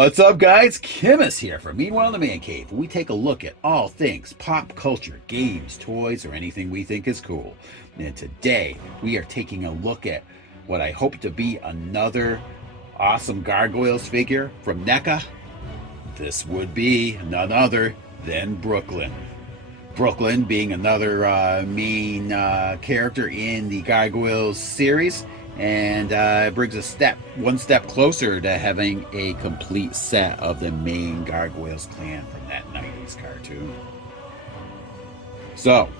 What's up, guys? Kimmis here from Meanwhile in the Man Cave. We take a look at all things pop culture, games, toys, or anything we think is cool. And today, we are taking a look at what I hope to be another awesome Gargoyles figure from Neca. This would be none other than Brooklyn. Brooklyn being another main character in the Gargoyles series, and brings one step closer to having a complete set of the main Gargoyles clan from that 90's cartoon. So,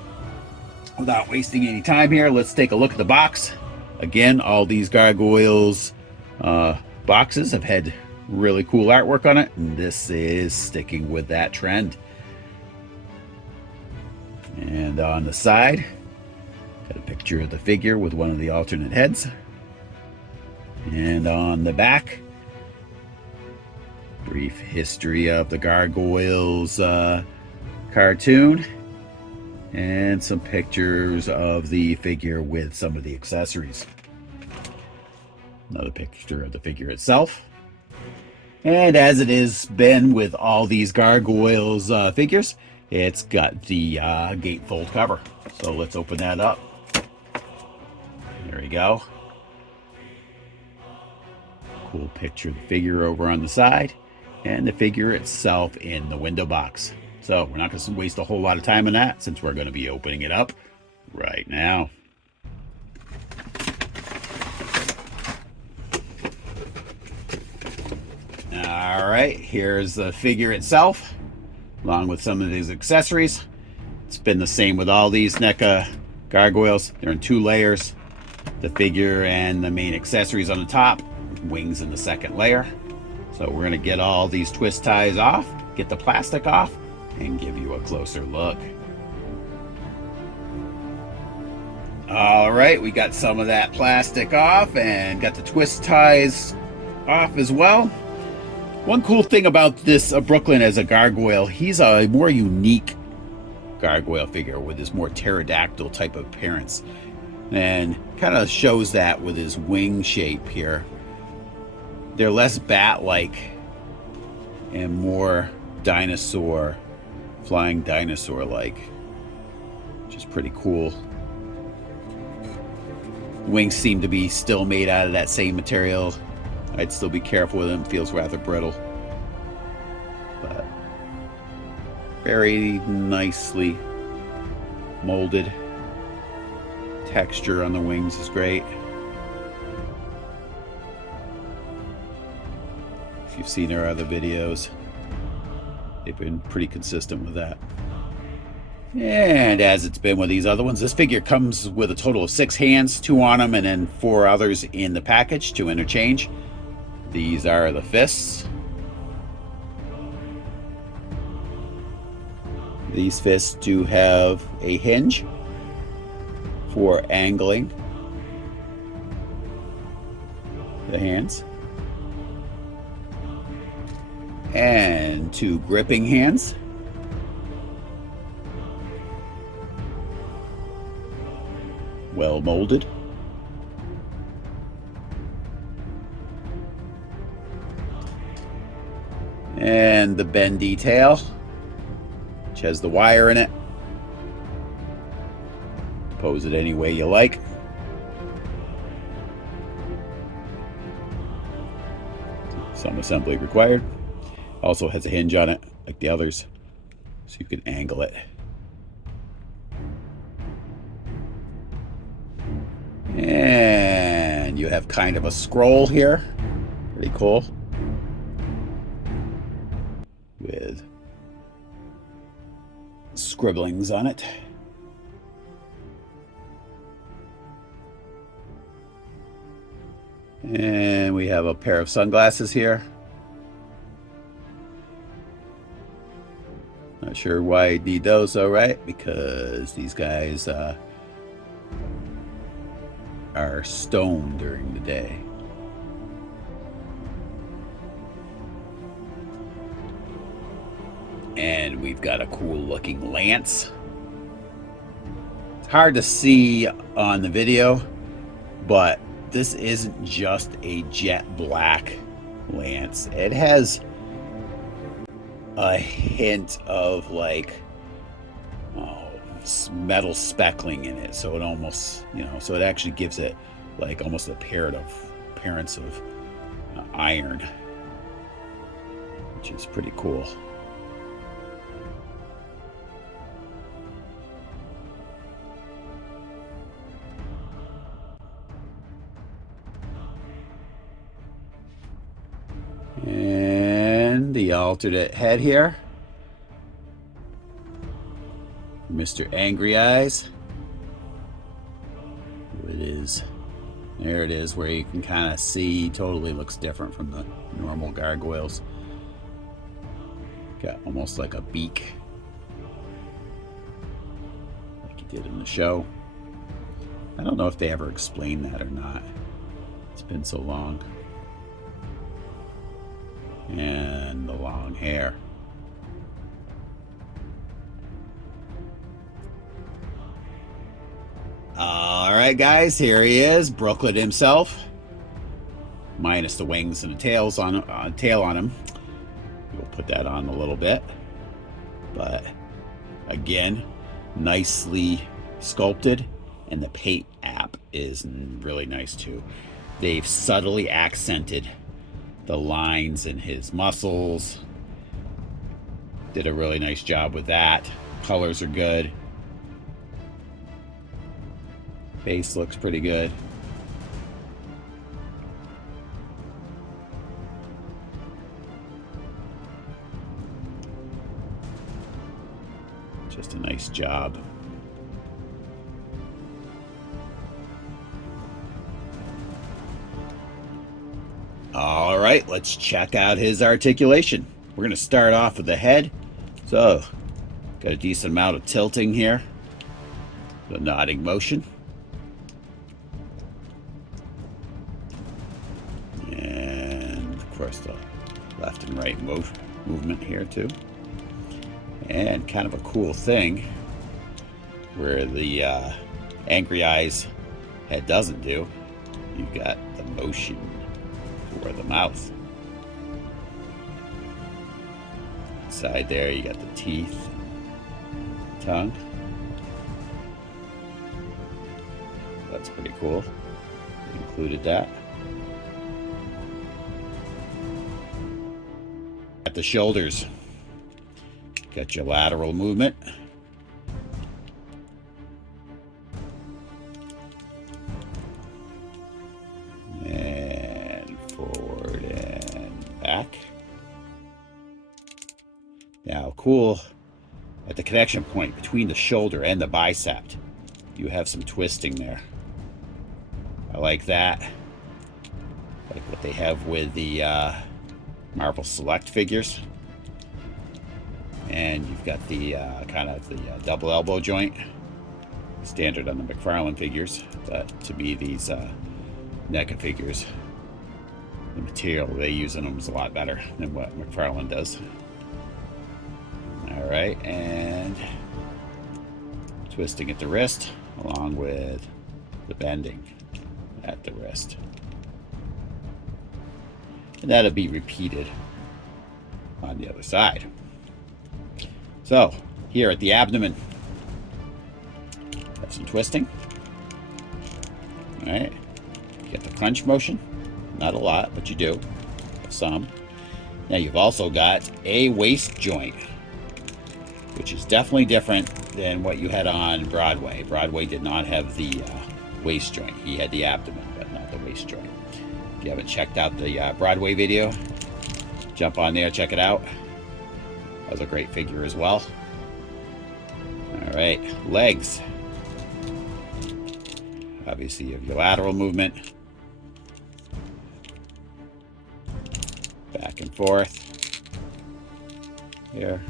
without wasting any time here, let's take a look at the box. Again, all these Gargoyles boxes have had really cool artwork on it, and this is sticking with that trend. And on the side, got a picture of the figure with one of the alternate heads. And on the back, brief history of the Gargoyles cartoon, and some pictures of the figure with some of the accessories. Another picture of the figure itself. And as it has been with all these Gargoyles figures, it's got the gatefold cover. So let's open that up. There we go. Cool picture of the figure over on the side, and the figure itself in the window box. So we're not going to waste a whole lot of time on that, since we're going to be opening it up right now. All right, here's the figure itself, along with some of these accessories. It's been the same with all these NECA Gargoyles. They're in 2 layers. The figure and the main accessories on the top, wings in the second layer. So we're going to get all these twist ties off, get the plastic off, and give you a closer look. All right, we got some of that plastic off and got the twist ties off as well. One cool thing about this Brooklyn as a gargoyle, he's a more unique gargoyle figure with his more pterodactyl type of appearance, and kind of shows that with his wing shape here. They're less bat-like and more dinosaur, flying dinosaur-like, which is pretty cool. The wings seem to be still made out of that same material. I'd still be careful with them. Feels rather brittle, but very nicely molded. Texture on the wings is great. If you've seen our other videos, they've been pretty consistent with that. And as it's been with these other ones, this figure comes with a total of 6 hands, 2 on them, and then 4 others in the package to interchange. These are the fists. These fists do have a hinge for angling the hands, and 2 gripping hands. Well molded. And the bendy tail, which has the wire in it. Pose it any way you like. Some assembly required. Also has a hinge on it, like the others, so you can angle it. And you have kind of a scroll here. Pretty cool. With scribblings on it. And we have a pair of sunglasses here. Not sure why I need those though, right? Because these guys are stoned during the day. And we've got a cool looking lance. It's hard to see on the video, but this isn't just a jet black lance. It has a hint of like metal speckling in it, so it almost, so it actually gives it like almost a appearance of iron, which is pretty cool. And the alternate head here, Mr. Angry Eyes. It is. There it is, where you can kind of see, totally looks different from the normal gargoyles. Got almost like a beak, like he did in the show. I don't know if they ever explained that or not. It's been so long. And the long hair. All right, guys, here he is, Brooklyn himself, minus the wings and the tail on him. We'll put that on a little bit, but again, nicely sculpted, and the paint app is really nice too. They've subtly accented the lines in his muscles. Did a really nice job with that. Colors are good. Face looks pretty good. Just a nice job. All right, let's check out his articulation. We're going to start off with the head. So, got a decent amount of tilting here. The nodding motion. And, of course, the left and right movement here, too. And kind of a cool thing where the Angry Eyes head doesn't do. You've got the motion for the mouth. Inside there, you got the teeth, tongue. That's pretty cool. Included that. At the shoulders, got your lateral movement. And forward and back. Now, cool, at the connection point between the shoulder and the bicep, you have some twisting there. I like that. Like what they have with the Marvel Select figures. And you've got the kind of the double elbow joint, standard on the McFarlane figures. But to me, these Neca figures, the material they use in them is a lot better than what McFarlane does. All right, and twisting at the wrist, along with the bending at the wrist. And that'll be repeated on the other side. So, here at the abdomen, have some twisting. All right, you get the crunch motion. Not a lot, but you do. Some. Now you've also got a waist joint, which is definitely different than what you had on Broadway. Broadway did not have the waist joint. He had the abdomen, but not the waist joint. If you haven't checked out the Broadway video, jump on there, check it out. That was a great figure as well. All right, legs. Obviously, you have your lateral movement. Back and forth. Here.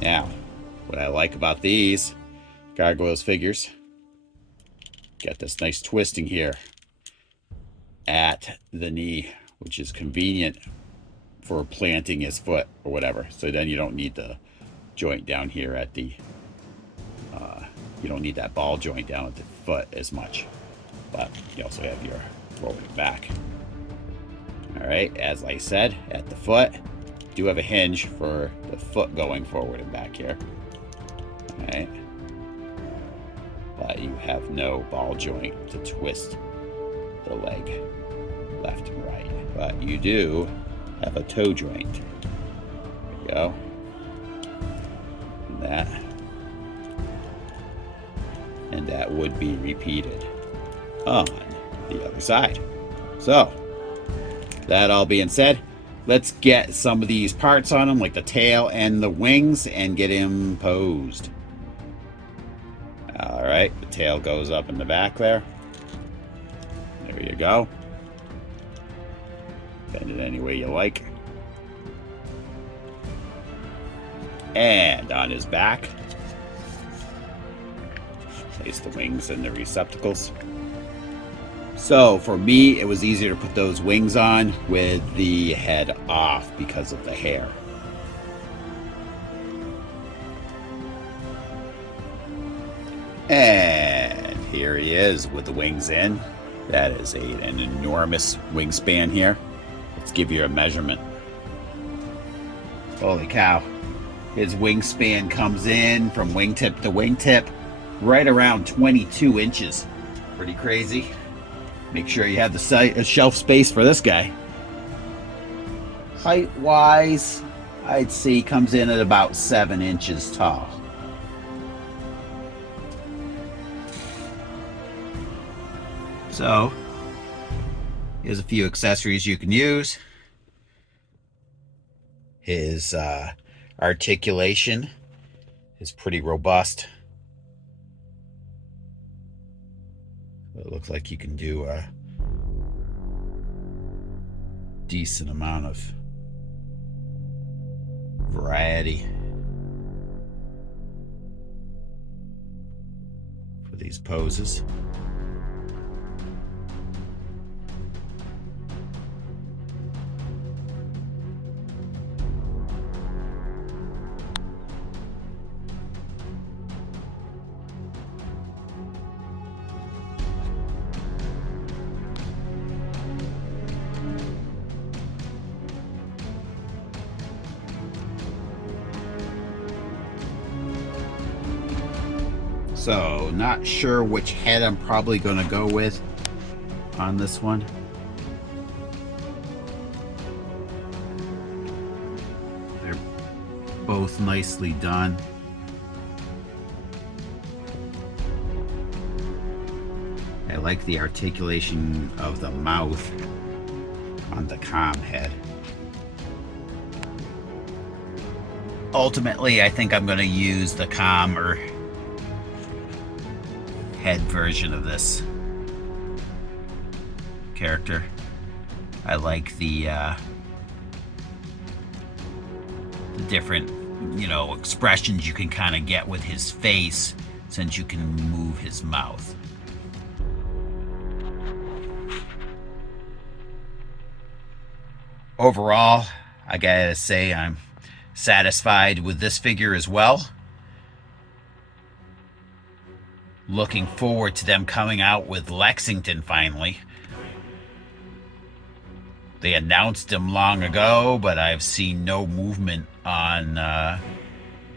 Now, what I like about these Gargoyles figures, got this nice twisting here at the knee, which is convenient for planting his foot or whatever. So then you don't need the joint down here at the, you don't need that ball joint down at the foot as much. But you also have your rolling back. All right, as I said, at the foot, do have a hinge for the foot going forward and back here. All right. But you have no ball joint to twist the leg left and right. But you do have a toe joint. There you go. And that would be repeated on the other side. So, that all being said, let's get some of these parts on him, like the tail and the wings, and get him posed. All right, the tail goes up in the back there. There you go. Bend it any way you like. And on his back, place the wings in the receptacles. So for me, it was easier to put those wings on with the head off because of the hair. And here he is with the wings in. That is an enormous wingspan here. Let's give you a measurement. Holy cow. His wingspan comes in from wingtip to wingtip right around 22 inches. Pretty crazy. Make sure you have the shelf space for this guy. Height-wise, I'd say he comes in at about 7 inches tall. So, here's a few accessories you can use. His articulation is pretty robust. It looks like you can do a decent amount of variety for these poses. So, not sure which head I'm probably going to go with on this one. They're both nicely done. I like the articulation of the mouth on the calm head. Ultimately, I think I'm going to use the calmer head version of this character. I like the different, expressions you can kind of get with his face since you can move his mouth. Overall, I gotta say I'm satisfied with this figure as well. Looking forward to them coming out with Lexington finally. They announced him long ago, but I've seen no movement on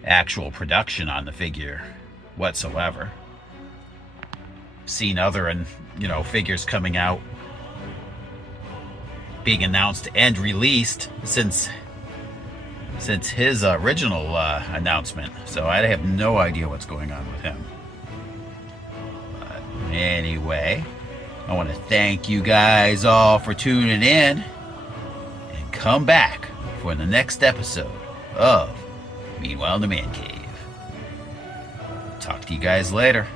actual production on the figure whatsoever. Seen other figures coming out being announced and released since his original announcement, so I have no idea what's going on with him. Anyway, I want to thank you guys all for tuning in, and come back for the next episode of Meanwhile in the Man Cave. Talk to you guys later.